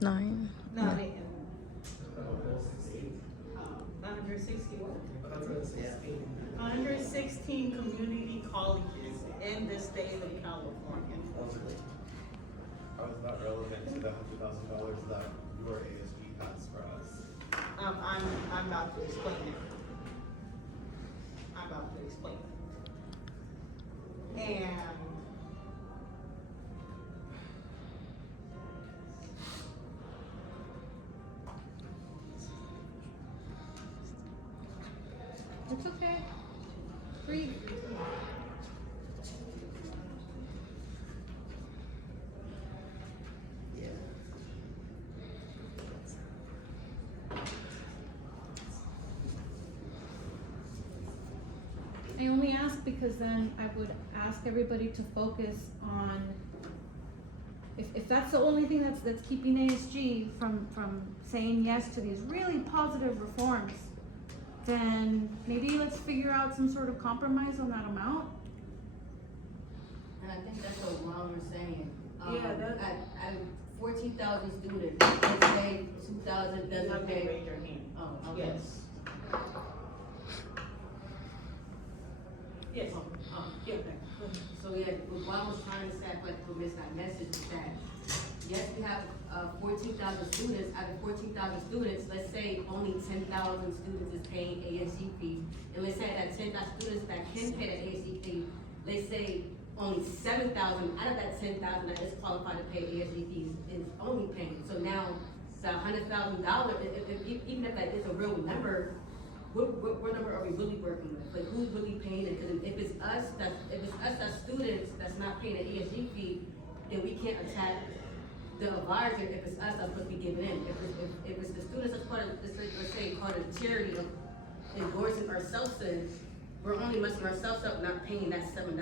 9. 9 a.m. 160 what? 116 community colleges in the state of California. How is that relevant to the $100,000 that your ASG has for us? I'm about to explain it. And It's okay. Breathe. I only ask because then I would ask everybody to focus on, if that's the only thing that's keeping ASG from saying yes to these really positive reforms, then maybe let's figure out some sort of compromise on that amount. And I think that's what Ron was saying. Yeah, that's- At 14,000 students, let's say 2,000 doesn't pay. raise your hand. Oh, okay. Yes. Yes. Yeah. So yeah, what I was trying to say, like, to miss that message is that, yes, we have 14,000 students. Out of 14,000 students, let's say only 10,000 students is paying ASC fees. And let's say that 10,000 students that can pay the ASC fee, let's say only 7,000 out of that 10,000 that is qualified to pay ASC fees is only paying. So now, the $100,000, even if that is a real number, what number are we really working with? Like, who's really paying it? Because if it's us that's students that's not paying the ESG fee, then we can't attack the advisor if it's us that's supposed to be giving in. If it's the students that's part of, let's say, part of the charity of endorsing ourselves, we're only messing ourselves up not paying that $7.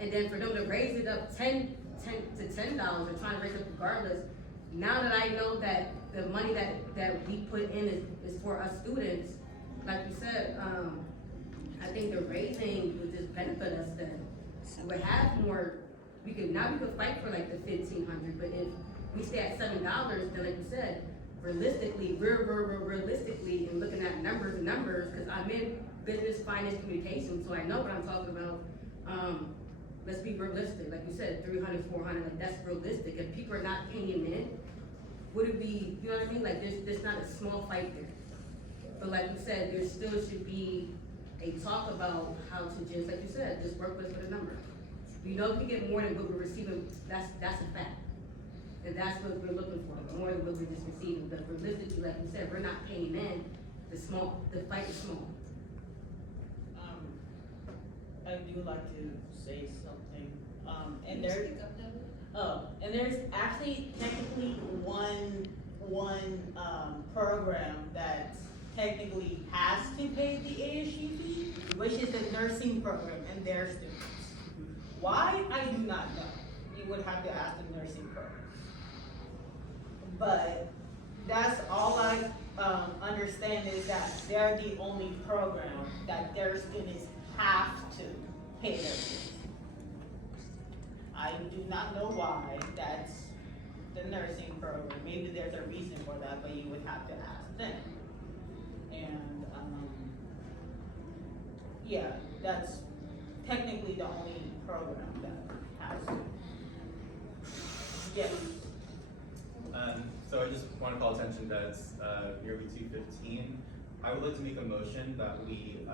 And then for them to raise it up $10 to $10 or trying to raise it up regardless, now that I know that the money that we put in is for us students, like you said, I think the raising would just benefit us then. We would have more, we could fight for like the 1,500, but if we stay at $7, then like you said, realistically, realistically, and looking at numbers, because I'm in business, finance, communication, so I know what I'm talking about. Let's be realistic, like you said, 300, 400, like that's realistic. If people are not paying in, would it be, you know what I mean? Like there's not a small fight there. But like you said, there still should be a talk about how to just, like you said, just work with a number. We know we get more than what we're receiving, that's a fact. And that's what we're looking for, more than what we're just receiving. But realistically, like you said, we're not paying in, the fight is small. I do like to say something, and there's actually technically one program that technically has to pay the ASG fee, which is the nursing program and their students. Why, I do not know. You would have to ask the nursing program. But that's all I understand is that they're the only program that their students have to pay their fees. I do not know why that's the nursing program. Maybe there's a reason for that, but you would have to ask them. And yeah, that's technically the only program that has to. Yes. So I just want to call attention that it's nearly 2:15. I would like to make a motion that we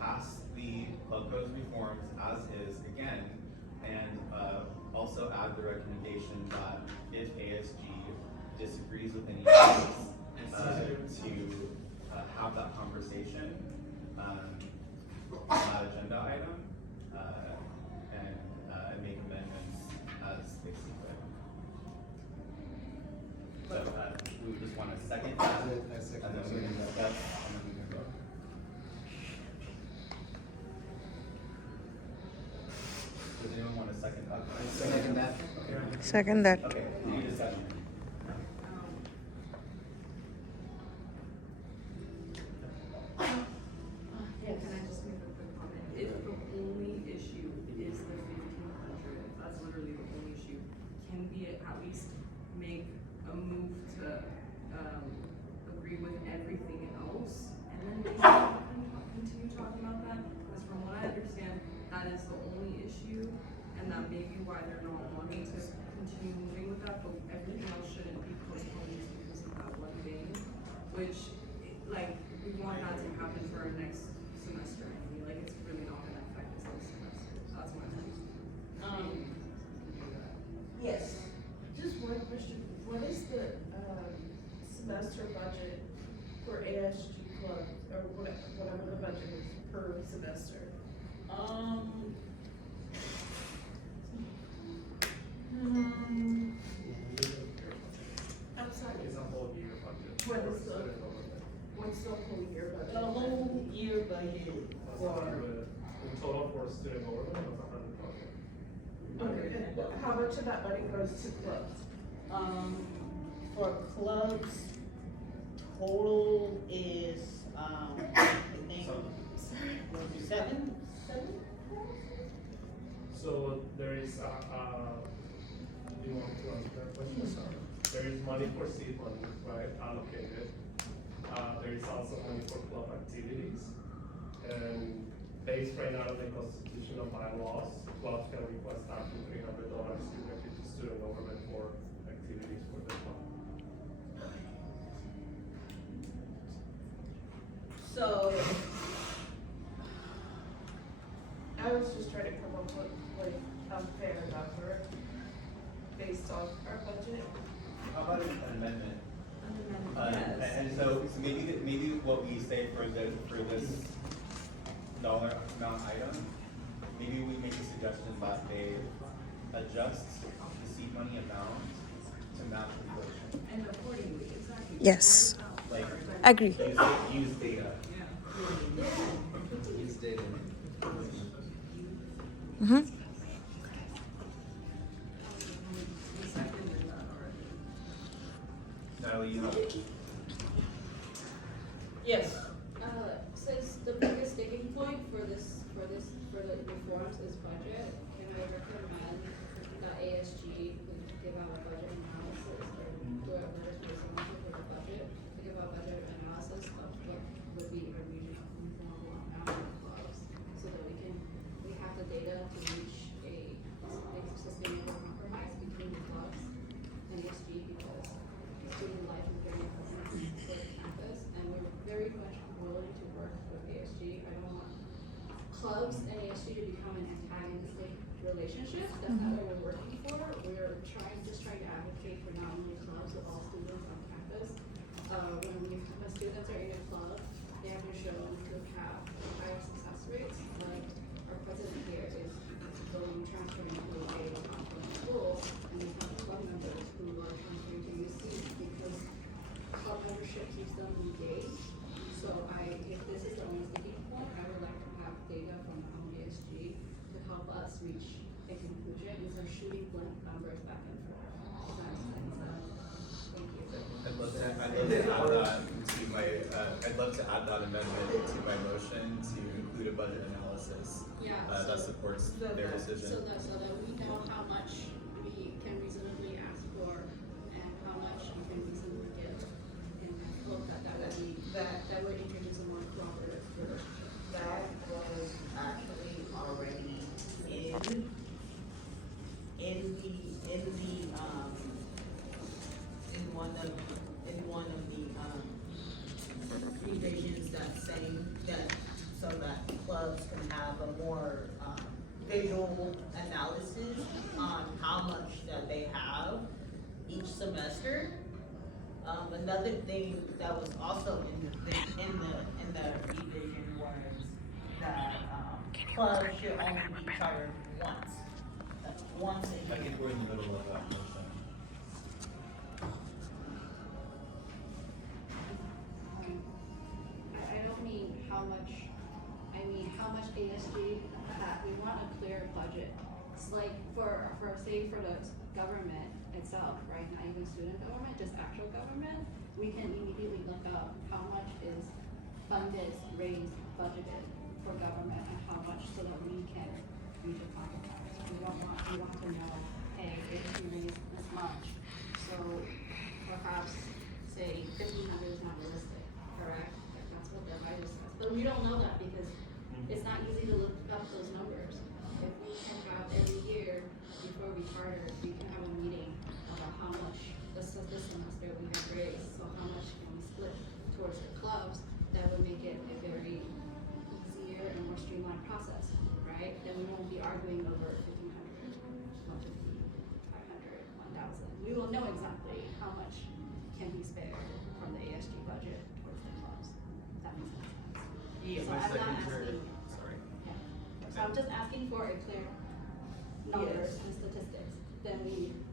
pass the club codes reforms as is again, and also add the recommendation that if ASG disagrees with any of these, to have that conversation on that agenda item, and make amendments as they see fit. So we just want a second that, and then we can discuss, and then we can vote. Does anyone want a second that? Second that. Second that. Okay, any discussion? Yeah, can I just make a quick comment? If the only issue is the 1,500, that's literally the only issue, can we at least make a a move to, agree with everything else, and then maybe we can continue talking about that, because from what I understand, that is the only issue, and that may be why they're not wanting to continue moving with that, but everything else shouldn't be postponed just because of that one thing, which, like, we want that to happen for our next semester, anyway. Like, it's really not gonna affect this whole semester, that's my opinion. Yes. Just one question, what is the, semester budget for ASG club, or whatever the budget is per semester? I'm sorry, It's a whole year budget. What for is the- student government. what's the whole year budget? The whole year budget That's for, 100 in total for student government, was 100,000. Okay, and how much of that money goes to clubs? for clubs, total is, I think, seven? So there is, do you want to answer that question? There is money for seed money, right, allocated. There is also money for club activities. And based right now on the constitutional bylaws, clubs can request up to $300 directly to student government for activities for the club. So, I was just trying to come up with like a fair number based on our budget. How about an amendment? Yes. And so maybe what we say for this dollar amount item, maybe we make a suggestion that they adjust the seed money amount to match inflation. And accordingly, exactly. Yes. Like, Agree. use data. Use data. Mm-hmm. Natalie, you have. yes, Since the biggest sticking point for the reforms is budget, can I recommend that ASG would give out a budget analysis or do a letter to the council for the budget, to give out budget analysis of what would be a regional informal amount of clubs, so that we have the data to reach a sustainable compromise between the clubs and ASG, because student life is very important for the campus, and we're very much willing to work with ASG. I don't want clubs and ASG to become an antagonistic relationship. That's not what we're working for. We're just trying to advocate for not only clubs, but all students on campus. When students are in a club, they have been shown to have higher success rates. Like our president here is going transferring to a conference school, and we have club members who are transferring to UC because club membership keeps them engaged. So if this is the only sticking point, I would like to have data from ASG to help us reach a conclusion instead of shooting blank numbers back and forth. Does that make sense? Thank you. I'd love to I'd love to add that amendment to my motion to include a budget analysis. Yeah, That so- supports their decision. So that we know how much we can reasonably ask for and how much we can reasonably give. And I hope that would introduce a more cooperative relationship. that was actually already in one of the revisions so that clubs can have a more, visual analysis on how much that they have each semester. Another thing that was also in the revision was that, clubs should only be chartered once. That's once a I year. think we're in the middle of that motion. I don't mean how much, I mean how much ASG, we want a clear budget. It's like for the government itself, right, not even student government, just actual government, we can immediately look up how much is funded, raised, budgeted for government and how much so that we can reach a compromise. We want to know, hey, ASG raised this much, so for it's not easy to look up those numbers. If we can have every year, before we charter, we can have a meeting about how much this semester we have raised, so how much can we split towards the clubs, that would make it a very easier and more streamlined process, right? Then we won't be arguing over 1,500, 150, 500, 1,000. We will know exactly how much can be spared from the ASG budget towards the clubs. If that makes sense. Yeah. So My I'm not second asking, sorry. yeah. So I'm just asking for a clear numbers Yes. and statistics, then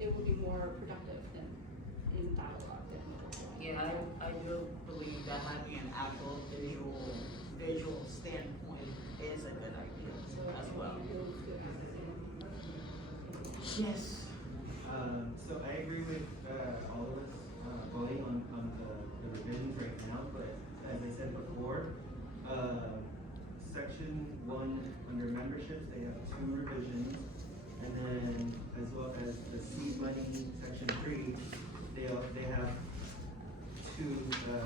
it would be more productive than in dialogue than. Yeah, I do believe that having an actual visual standpoint is a good idea as well. Yes. So I agree with, all of us, voting on the revisions right now, but as I said before, section 1 under memberships, they have 2 revisions. And then as well as the seed money, section 3, they have 2,